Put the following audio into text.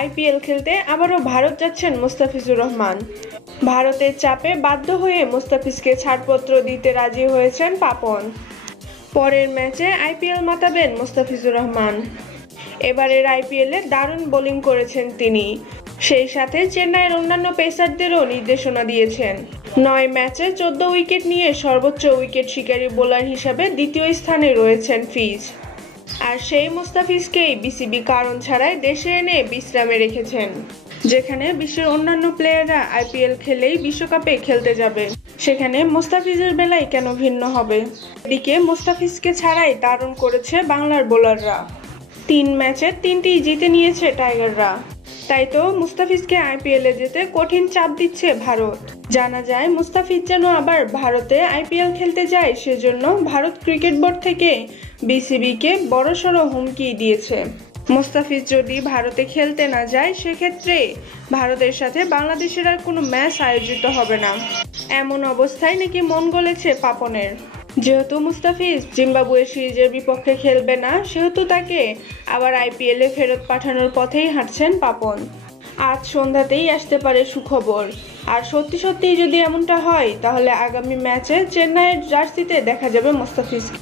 IPL খেলতে আবারও ভারত যাচ্ছেন মুস্তাফিজুর রহমান। ভারতের চাপে বাধ্য হয়ে মুস্তাফিজকে ছাড়পত্র দিতে রাজি হয়েছেন পাপন। পরের ম্যাচে আইপিএল মাতাবেন মুস্তাফিজুর রহমান। এবারের আইপিএলে দারুণ বোলিং করেছেন তিনি, সেই সাথে চেন্নাইয়ের অন্যান্য পেসারদেরও নির্দেশনা দিয়েছেন। 9 ম্যাচে 14 উইকেট নিয়ে সর্বোচ্চ উইকেট শিকারী বোলার হিসাবে দ্বিতীয় স্থানে রয়েছেন ফিজ। আর সেই মুস্তাফিজকেই বিসিবি কারণ ছাড়াই দেশে এনে বিশ্রামে রেখেছেন, যেখানে বিশ্বের অন্যান্য প্লেয়াররা আইপিএল খেলেই বিশ্বকাপে খেলতে যাবে, সেখানে মুস্তাফিজের বেলায় কেন ভিন্ন হবে। এদিকে মুস্তাফিজকে ছাড়াই দারুণ করেছে বাংলার বোলাররা। 3 ম্যাচে 3টি জিতে নিয়েছে টাইগাররা। তাই তো মুস্তাফিজকে আইপিএলে যেতে কঠিন চাপ দিচ্ছে ভারত। জানা যায় মুস্তাফিজ যেন আবার ভারতে আইপিএল খেলতে যায়, সেজন্য ভারত ক্রিকেট বোর্ড থেকে বিসিবিকে বড়সড় হুমকি দিয়েছে। মুস্তাফিজ যদি ভারতে খেলতে না যায়, সেক্ষেত্রে ভারতের সাথে বাংলাদেশের আর কোনো ম্যাচ আয়োজিত হবে না। এমন অবস্থায় নাকি মন গলেছে পাপনের। যেহেতু মুস্তাফিজ জিম্বাবুয়ে সিরিজের বিপক্ষে খেলবে না, সেহেতু তাকে আবার আইপিএলে ফেরত পাঠানোর পথেই হাঁটছেন পাপন। আজ সন্ধ্যাতেই আসতে পারে সুখবর। আর সত্যি যদি এমনটা হয়, তাহলে আগামী ম্যাচে চেন্নাইয়ের জার্সিতে দেখা যাবে মুস্তাফিজকে।